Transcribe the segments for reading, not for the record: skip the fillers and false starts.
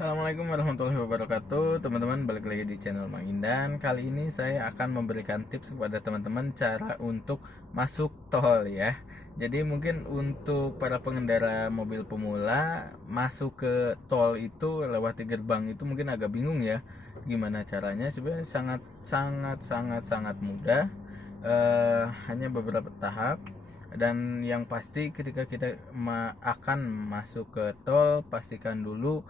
Assalamualaikum warahmatullahi wabarakatuh. Teman-teman, balik lagi di channel Mang Indan. Kali ini saya akan memberikan tips kepada teman-teman cara untuk masuk tol ya. Jadi mungkin untuk para pengendara mobil pemula masuk ke tol itu lewat gerbang itu mungkin agak bingung ya. Gimana caranya? Sebenarnya sangat mudah. Hanya beberapa tahap. Dan yang pasti ketika kita akan masuk ke tol, pastikan dulu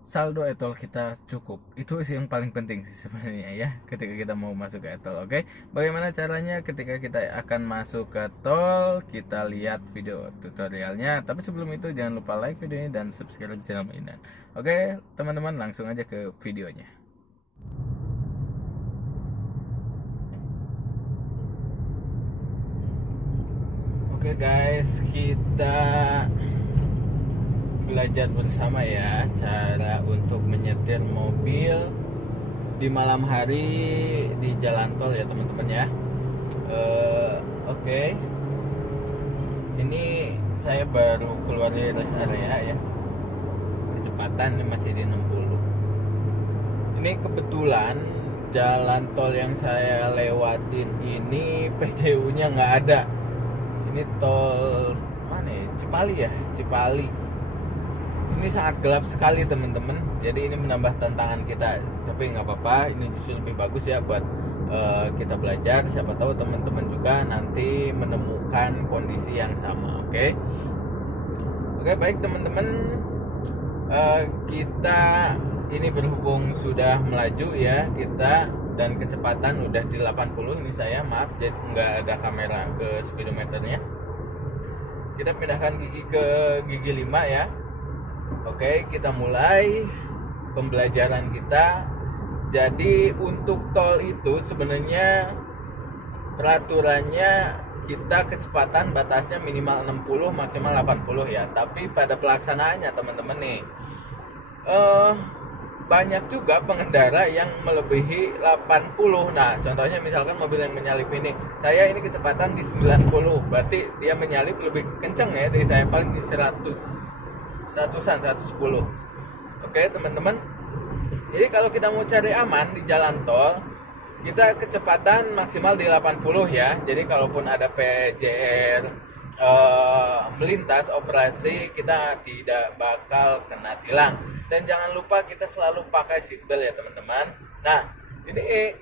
saldo e-tol kita cukup. Itu sih yang paling penting sih sebenarnya ya, ketika kita mau masuk ke e-tol. Oke, bagaimana caranya ketika kita akan masuk ke tol? Kita lihat video tutorialnya. Tapi sebelum itu jangan lupa like videonya dan subscribe channel mainan. Oke teman-teman, langsung aja ke videonya. Oke guys, kita belajar bersama ya cara untuk menyetir mobil di malam hari di jalan tol ya teman-teman ya. Oke. Ini saya baru keluar dari rest area ya. Kecepatan masih di 60. Ini kebetulan jalan tol yang saya lewatin ini PJU-nya nggak ada. Ini tol mana ya? Cipali ya, Cipali. Ini sangat gelap sekali teman-teman. Jadi ini menambah tantangan kita. Tapi nggak apa-apa. Ini justru lebih bagus ya buat kita belajar. Siapa tahu teman-teman juga nanti menemukan kondisi yang sama. Oke. Oke baik teman-teman. Kita ini berhubung sudah melaju ya kita dan kecepatan udah di 80. Ini saya maaf, jadi nggak ada kamera ke speedometernya. Kita pindahkan gigi ke gigi 5 ya. Oke, kita mulai pembelajaran kita. Jadi untuk tol itu sebenarnya peraturannya kita kecepatan batasnya minimal 60 maksimal 80 ya. Tapi pada pelaksanaannya teman-teman nih banyak juga pengendara yang melebihi 80. Nah, contohnya misalkan mobil yang menyalip ini. Saya ini kecepatan di 90, berarti dia menyalip lebih kenceng ya dari saya, paling di 110. Oke teman-teman, jadi kalau kita mau cari aman di jalan tol, kita kecepatan maksimal di 80 ya. Jadi kalaupun ada PJR melintas operasi, kita tidak bakal kena tilang. Dan jangan lupa kita selalu pakai seatbelt ya teman-teman. Nah ini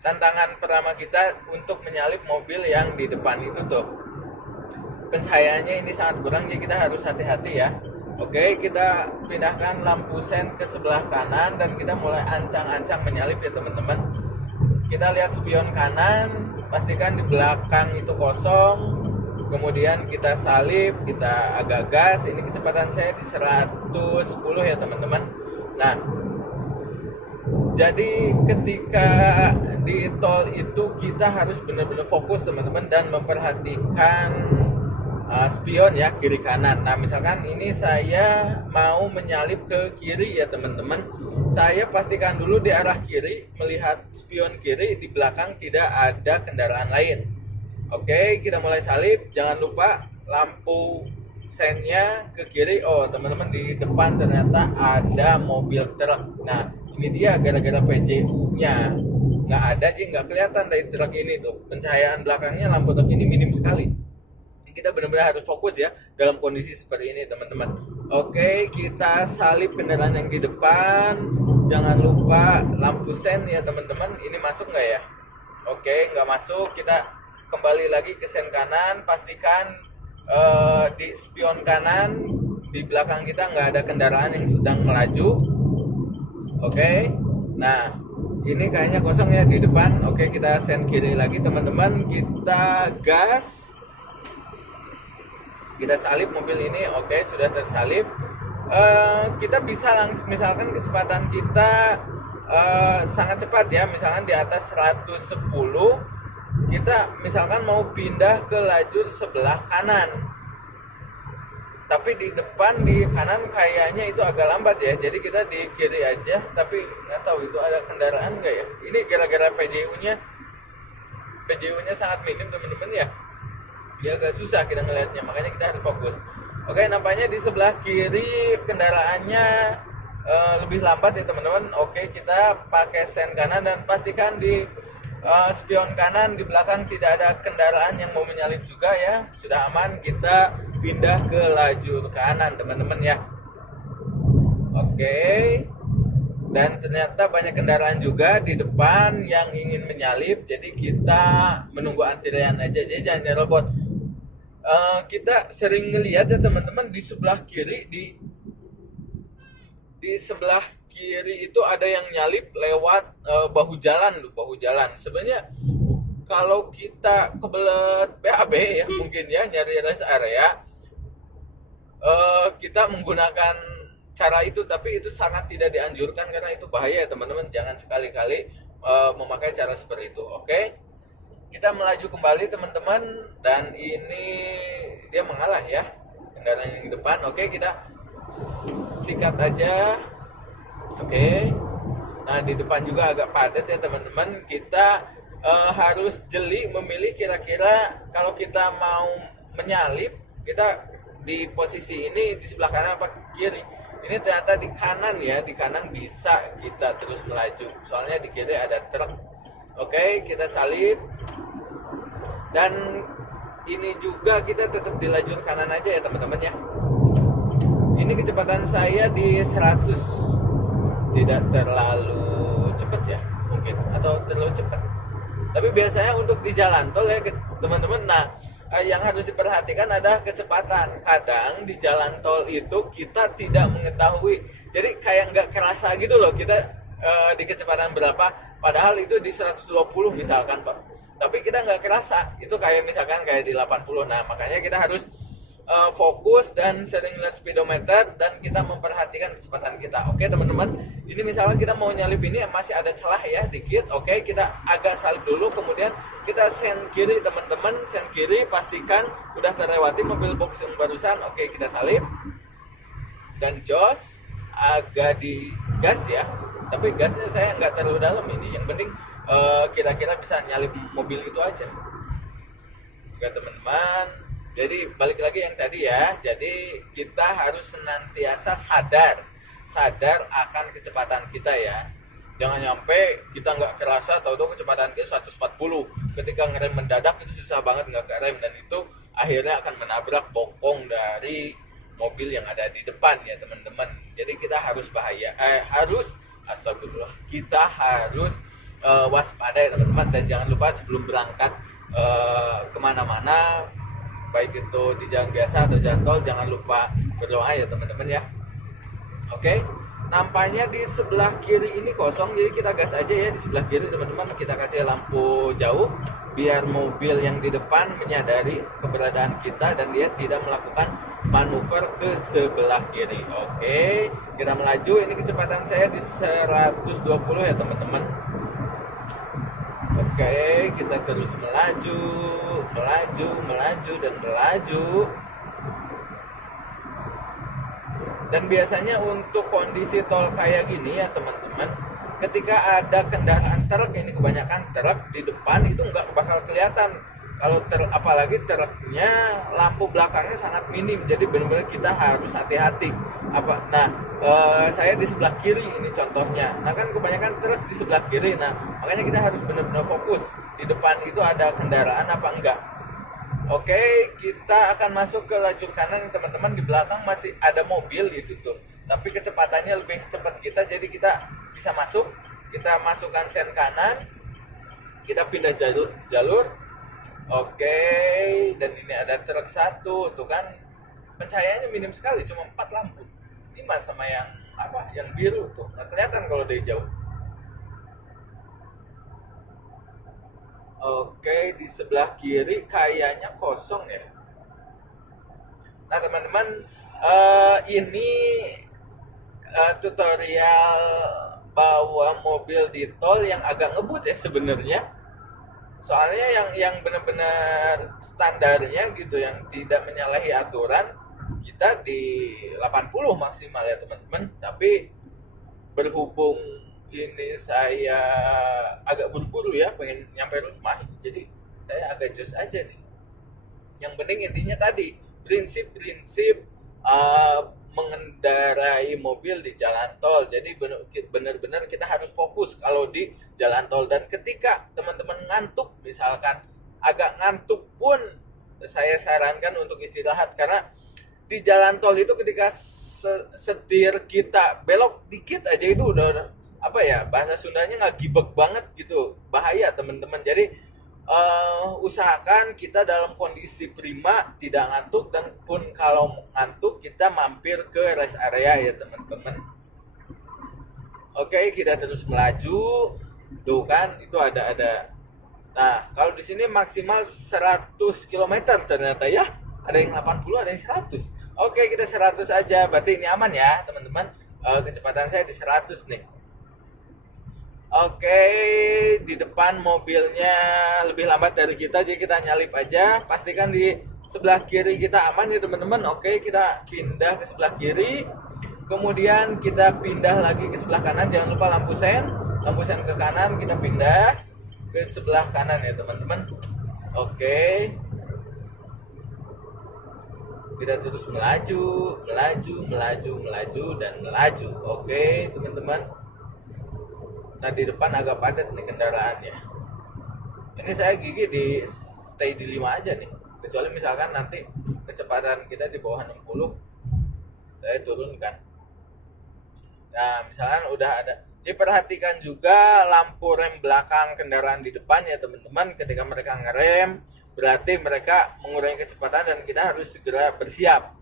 tantangan pertama kita untuk menyalip mobil yang di depan itu tuh. Pencahayaannya ini sangat kurang, jadi kita harus hati-hati ya. Oke, kita pindahkan lampu sen ke sebelah kanan dan kita mulai ancang-ancang menyalip ya teman-teman. Kita lihat spion kanan, pastikan di belakang itu kosong. Kemudian kita salip, kita agak gas. Ini kecepatan saya di 110 ya teman-teman. Nah, jadi ketika di tol itu kita harus benar-benar fokus teman-teman dan memperhatikan spion ya kiri kanan. Nah misalkan ini saya mau menyalip ke kiri ya teman-teman, saya pastikan dulu di arah kiri, melihat spion kiri, di belakang tidak ada kendaraan lain. Oke, kita mulai salip. Jangan lupa lampu sennya ke kiri. Oh teman-teman, di depan ternyata ada mobil truk. Nah ini dia gara-gara PJU nya nggak ada, jadi nggak kelihatan dari truk ini tuh. Pencahayaan belakangnya lampu truk ini minim sekali. Kita benar-benar harus fokus ya dalam kondisi seperti ini teman-teman. Oke, kita salip kendaraan yang di depan. Jangan lupa lampu sen ya teman-teman. Ini masuk nggak ya? Oke, nggak masuk. Kita kembali lagi ke sen kanan. Pastikan di spion kanan di belakang kita nggak ada kendaraan yang sedang melaju. Oke, nah ini kayaknya kosong ya di depan. Oke, kita sen kiri lagi teman-teman. Kita gas. Kita salip mobil ini. Oke, sudah tersalip. Kita bisa langsung, misalkan kecepatan kita sangat cepat ya, misalkan di atas 110, kita misalkan mau pindah ke lajur sebelah kanan, tapi di depan di kanan kayaknya itu agak lambat ya, jadi kita di kiri aja. Tapi nggak tahu itu ada kendaraan nggak ya. Ini gara-gara PJU-nya sangat minim teman-teman ya. Dia agak susah kita ngelihatnya, makanya kita harus fokus. Oke, nampaknya di sebelah kiri kendaraannya lebih lambat ya teman-teman. Oke, kita pakai sen kanan dan pastikan di spion kanan di belakang tidak ada kendaraan yang mau menyalip juga ya. Sudah aman, kita pindah ke lajur kanan teman-teman ya. Oke. Dan ternyata banyak kendaraan juga di depan yang ingin menyalip, jadi kita menunggu antrian aja, jadi jangan nyerobot. Kita sering ngelihat ya teman-teman, di sebelah kiri di sebelah kiri itu ada yang nyalip lewat bahu jalan. Sebenarnya kalau kita kebelet BAB ya mungkin ya nyari rest area, kita menggunakan cara itu, tapi itu sangat tidak dianjurkan karena itu bahaya ya teman-teman. Jangan sekali-kali memakai cara seperti itu. Oke, kita melaju kembali teman-teman, dan ini dia mengalah ya kendaraan yang di depan. Oke, kita sikat aja. Oke, nah di depan juga agak padat ya teman-teman. Kita harus jeli memilih kira-kira kalau kita mau menyalip, kita di posisi ini di sebelah kanan apa kiri. Ini ternyata di kanan ya, di kanan bisa kita terus melaju, soalnya di kiri ada truk. Oke, kita salip, dan ini juga kita tetap di lajur kanan aja ya teman-teman ya. Ini kecepatan saya di 100, tidak terlalu cepat ya mungkin, atau terlalu cepat, tapi biasanya untuk di jalan tol ya teman-teman. Nah, yang harus diperhatikan adalah kecepatan. Kadang di jalan tol itu kita tidak mengetahui, jadi kayak nggak kerasa gitu loh kita di kecepatan berapa, padahal itu di 120 misalkan Pak, tapi kita nggak kerasa itu kayak misalkan kayak di 80. Nah, makanya kita harus fokus dan sering lihat speedometer dan kita memperhatikan kecepatan kita. Oke teman-teman, ini misalnya kita mau nyalip, ini masih ada celah ya dikit. Oke, kita agak salip dulu, kemudian kita sen kiri teman-teman, sen kiri, pastikan udah terlewati mobil box yang barusan. Oke, kita salip dan jos agak di gas ya, tapi gasnya saya nggak terlalu dalam ini, yang penting kira-kira bisa nyalip mobil itu aja. Oke teman-teman, jadi balik lagi yang tadi ya, jadi kita harus senantiasa sadar akan kecepatan kita ya. Jangan nyampe kita nggak kerasa, tahu-tahu kecepatan kita 140, ketika ngerem mendadak itu susah banget nggak kerem, dan itu akhirnya akan menabrak bokong dari mobil yang ada di depan ya teman-teman. Jadi kita harus kita harus waspada ya teman-teman, dan jangan lupa sebelum berangkat kemana-mana, baik itu di jalan biasa atau jalan tol, jangan lupa berdoa ya teman-teman ya. Oke, nampaknya di sebelah kiri ini kosong, jadi kita gas aja ya di sebelah kiri teman-teman. Kita kasih lampu jauh biar mobil yang di depan menyadari keberadaan kita dan dia tidak melakukan manuver ke sebelah kiri. Oke, kita melaju. Ini kecepatan saya di 120 ya teman-teman. Oke, kita terus melaju. Dan biasanya untuk kondisi tol kayak gini ya teman-teman, ketika ada kendaraan truk, ini kebanyakan truk di depan, itu nggak bakal kelihatan. Kalau apalagi truknya lampu belakangnya sangat minim, jadi benar-benar kita harus hati-hati. Saya di sebelah kiri ini contohnya. Nah kan kebanyakan truk di sebelah kiri. Nah makanya kita harus benar-benar fokus di depan itu ada kendaraan apa enggak. Oke, kita akan masuk ke lajur kanan teman-teman. Di belakang masih ada mobil gitu tuh, tapi kecepatannya lebih cepat kita, jadi kita bisa masuk. Kita masukkan sen kanan, kita pindah jalur. Oke, dan ini ada truk satu tuh kan, pencahayaannya minim sekali, cuma 4 lampu. 5 sama yang biru tuh nggak kelihatan kalau dari jauh. Oke, di sebelah kiri kayaknya kosong ya. Nah teman-teman, ini tutorial bawa mobil di tol yang agak ngebut ya sebenarnya. Soalnya yang benar-benar standarnya gitu, yang tidak menyalahi aturan, kita di 80 maksimal ya teman-teman. Tapi berhubung ini saya agak buru-buru ya, pengen nyampe rumah, jadi saya agak jos aja nih. Yang penting intinya tadi, prinsip mengendarai mobil di jalan tol. Jadi benar-benar kita harus fokus kalau di jalan tol. Dan ketika teman-teman ngantuk, misalkan agak ngantuk pun, saya sarankan untuk istirahat, karena di jalan tol itu ketika setir kita belok dikit aja itu udah apa ya, bahasa Sundanya nggak gibek banget gitu, bahaya teman-teman. Jadi usahakan kita dalam kondisi prima, tidak ngantuk, dan pun kalau ngantuk kita mampir ke rest area ya teman-teman. Oke, kita terus melaju. Tuh kan itu ada. Nah, kalau di sini maksimal 100 km ternyata ya. Ada yang 80, ada yang 100. Oke, kita 100 aja. Berarti ini aman ya, teman-teman. Kecepatan saya di 100 nih. Oke, di depan mobilnya lebih lambat dari kita, jadi kita nyalip aja. Pastikan di sebelah kiri kita aman ya teman-teman. Oke, kita pindah ke sebelah kiri. Kemudian kita pindah lagi ke sebelah kanan. Jangan lupa lampu sen ke kanan. Kita pindah ke sebelah kanan ya teman-teman. Oke, kita terus melaju dan melaju. Oke teman-teman. Nah, di depan agak padat nih kendaraannya. Ini saya gigi di stay di 5 aja nih. Kecuali misalkan nanti kecepatan kita di bawah 60, saya turunkan. Nah, misalkan udah ada. Jadi perhatikan juga lampu rem belakang kendaraan di depan ya teman-teman. Ketika mereka ngerem, berarti mereka mengurangi kecepatan dan kita harus segera bersiap.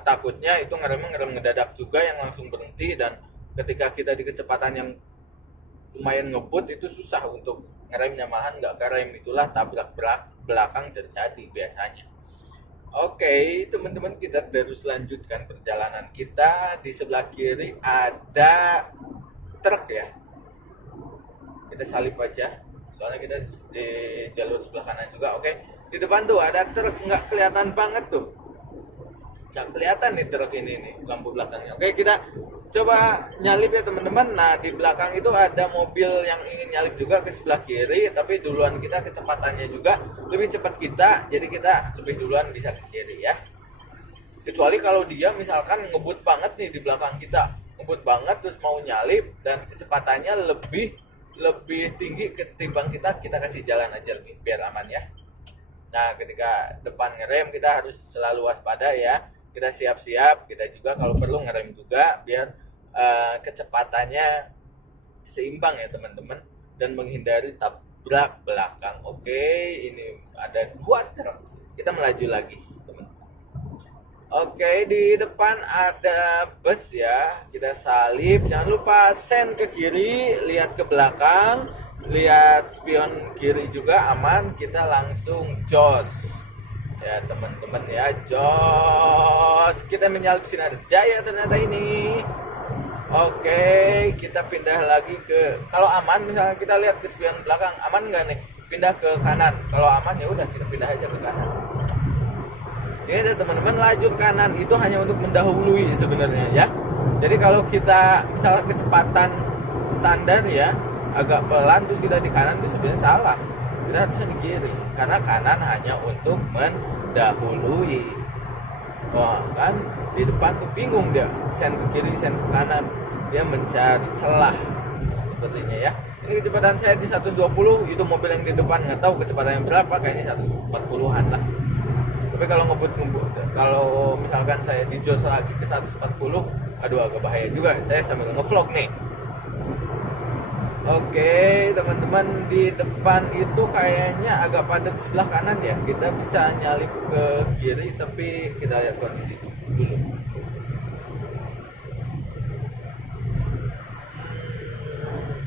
Takutnya itu ngerem ngedadak juga yang langsung berhenti, dan ketika kita di kecepatan yang lumayan ngebut itu susah untuk ngeremnya, malahan nggak kerem, itulah tabrak belakang terjadi biasanya. Oke teman-teman, kita terus lanjutkan perjalanan kita. Di sebelah kiri ada truk ya, kita salip aja soalnya kita di jalur sebelah kanan juga. Oke, di depan tuh ada truk, nggak kelihatan banget tuh, nggak kelihatan nih truk ini nih lampu belakangnya. Oke, kita coba nyalip ya teman-teman. Nah, di belakang itu ada mobil yang ingin nyalip juga ke sebelah kiri, tapi duluan kita, kecepatannya juga lebih cepat kita, jadi kita lebih duluan bisa ke kiri ya. Kecuali kalau dia misalkan ngebut banget nih di belakang kita, ngebut banget terus mau nyalip dan kecepatannya lebih tinggi ketimbang kita kasih jalan aja lebih biar aman ya. Nah, ketika depan ngerem kita harus selalu waspada ya. Kita siap-siap, kita juga kalau perlu ngerem juga biar kecepatannya seimbang ya teman-teman, dan menghindari tabrak belakang. Oke, ini ada 2 truk, kita melaju lagi teman-teman. Oke, di depan ada bus ya, kita salip. Jangan lupa sen ke kiri, lihat ke belakang, lihat spion kiri juga aman. Kita langsung jos ya teman-teman ya, jos. Kita menyalip Sinar Jaya ternyata ini. Oke, kita pindah lagi ke, kalau aman misalnya kita lihat ke spion belakang aman nggak nih, pindah ke kanan. Kalau aman ya udah kita pindah aja ke kanan. Ini teman-teman, lajur kanan itu hanya untuk mendahului sebenarnya ya. Jadi kalau kita misalnya kecepatan standar ya agak pelan terus kita di kanan itu sebenarnya salah. Kita harusnya di kiri, karena kanan hanya untuk mendahului. Wah kan di depan tuh bingung dia, sen ke kiri sen ke kanan, dia mencari celah sepertinya ya. Ini kecepatan saya di 120, itu mobil yang di depan nggak tahu kecepatannya berapa, kayaknya 140-an lah. Tapi kalau ngebut, kalau misalkan saya dijos lagi ke 140, aduh agak bahaya juga, saya sambil ngevlog nih. Oke teman-teman, di depan itu kayaknya agak padat sebelah kanan ya. Kita bisa nyalip ke kiri, tapi kita lihat kondisi dulu.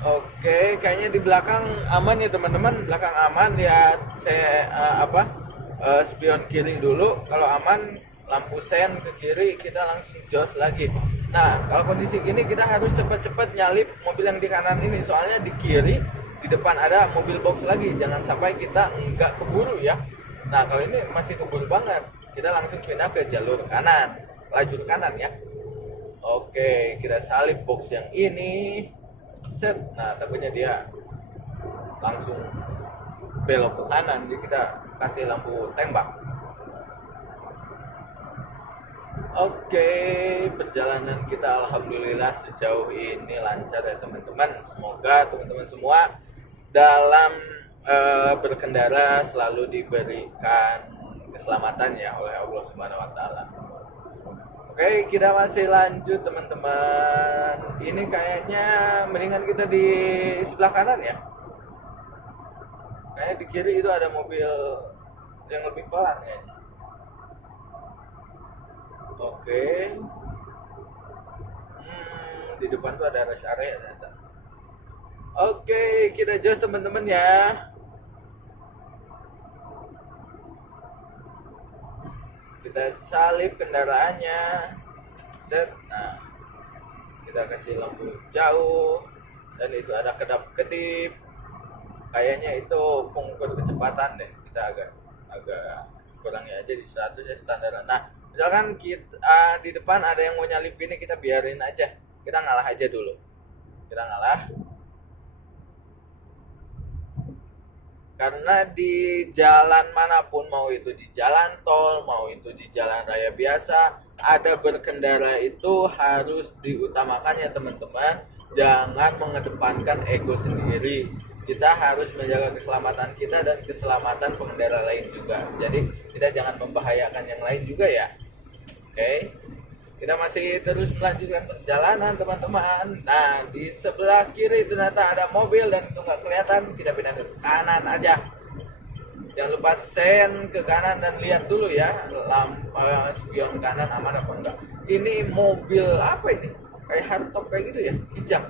Oke, kayaknya di belakang aman ya teman-teman. Belakang aman, lihat saya spion kiri dulu. Kalau aman, lampu sen ke kiri, kita langsung jos lagi. Nah, kalau kondisi gini kita harus cepat-cepat nyalip mobil yang di kanan ini, soalnya di kiri di depan ada mobil box lagi. Jangan sampai kita nggak keburu ya. Nah, kalau ini masih keburu banget, kita langsung pindah ke jalur kanan, lajur kanan ya. Oke, kita salip box yang ini. Set. Nah, takutnya dia langsung belok ke kanan, jadi kita kasih lampu tembak. Oke, perjalanan kita alhamdulillah sejauh ini lancar ya teman-teman. Semoga teman-teman semua dalam berkendara selalu diberikan keselamatan ya oleh Allah Subhanahu wa taala. Oke, kita masih lanjut teman-teman. Ini kayaknya mendingan kita di sebelah kanan ya. Kayaknya di kiri itu ada mobil yang lebih pelan kayaknya. Oke. Di depan tuh ada rest area ternyata. Oke, kita jos teman-teman ya. Kita salip kendaraannya. Set. Nah, kita kasih lampu jauh dan itu ada kedap-kedip. Kayaknya itu pengukur kecepatan deh. Kita agak kurangi aja di 100 ya standar. Nah, misalkan kita di depan ada yang mau nyalip gini, kita biarin aja. Kita ngalah aja dulu. Kita ngalah. Karena di jalan manapun, mau itu di jalan tol, mau itu di jalan raya biasa, ada berkendara itu harus diutamakan ya teman-teman. Jangan mengedepankan ego sendiri. Kita harus menjaga keselamatan kita dan keselamatan pengendara lain juga. Jadi kita jangan membahayakan yang lain juga ya. Oke. Kita masih terus melanjutkan perjalanan teman-teman. Nah, di sebelah kiri ternyata ada mobil dan itu nggak kelihatan. Kita pindah ke kanan aja. Jangan lupa sen ke kanan dan lihat dulu ya spion kanan aman apa enggak. Ini mobil apa ini? Kayak hardtop kayak gitu ya, hijau.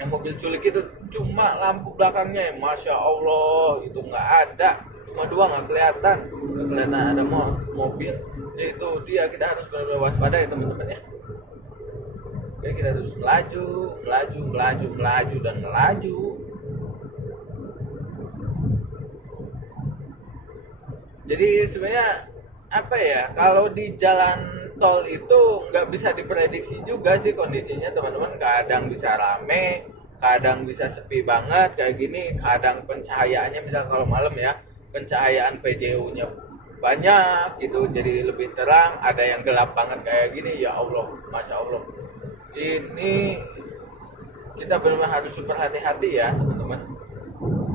Yang mobil culik itu cuma lampu belakangnya ya, masya Allah itu nggak ada. Cuma dua nggak kelihatan ada mobil. Jadi itu dia, kita harus benar-benar waspada ya teman-teman ya. Oke, kita terus melaju dan melaju. Jadi sebenarnya apa ya, kalau di jalan tol itu nggak bisa diprediksi juga sih kondisinya teman-teman. Kadang bisa rame, kadang bisa sepi banget kayak gini, kadang pencahayaannya misal kalau malam ya, pencahayaan PJU-nya banyak gitu, jadi lebih terang. Ada yang gelap banget kayak gini, ya Allah, masya Allah. Ini kita benar-benar harus super hati-hati ya teman-teman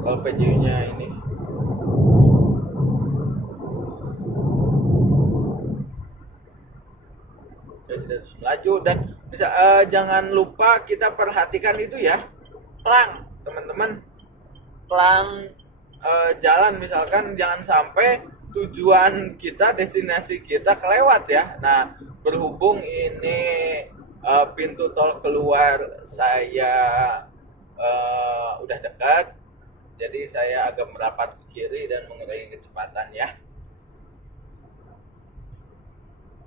kalau PJU-nya ini. Kita terus melaju dan bisa jangan lupa kita perhatikan itu ya, pelang teman-teman, pelang jalan. Misalkan jangan sampai tujuan kita, destinasi kita kelewat ya. Nah, berhubung ini pintu tol keluar saya udah dekat, jadi saya agak merapat ke kiri dan mengurangi kecepatan ya.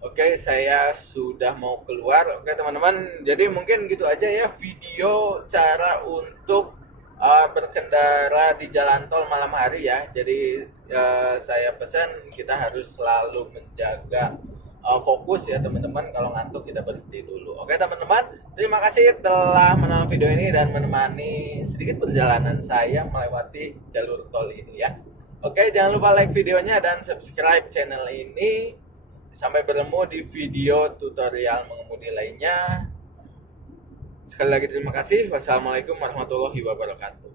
Oke, saya sudah mau keluar. Oke teman-teman, jadi mungkin gitu aja ya video cara untuk berkendara di jalan tol malam hari ya. Jadi saya pesan kita harus selalu menjaga fokus ya teman-teman. Kalau ngantuk kita berhenti dulu. Oke teman-teman, terima kasih telah menonton video ini dan menemani sedikit perjalanan saya melewati jalur tol ini ya. Oke, jangan lupa like videonya dan subscribe channel ini. Sampai bertemu di video tutorial mengemudi lainnya. Sekali lagi terima kasih. Wassalamualaikum warahmatullahi wabarakatuh.